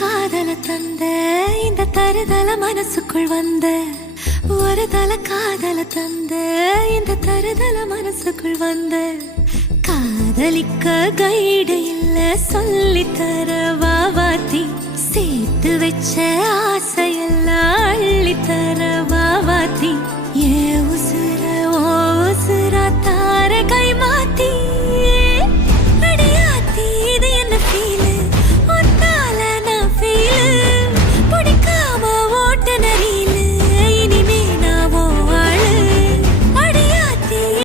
காதல தந்த இந்த தருதல மனசுக்குள் வந்த ஒரு தல காதல தந்த இந்த தருதல மனசுக்குள் வந்த காதலிக்க கைடு இல்ல சொல்லித்தர வாவாத்தி சேர்த்து வச்ச ஆசையெல்லாம் அள்ளித்தர வாவாத்தி ஏ உசு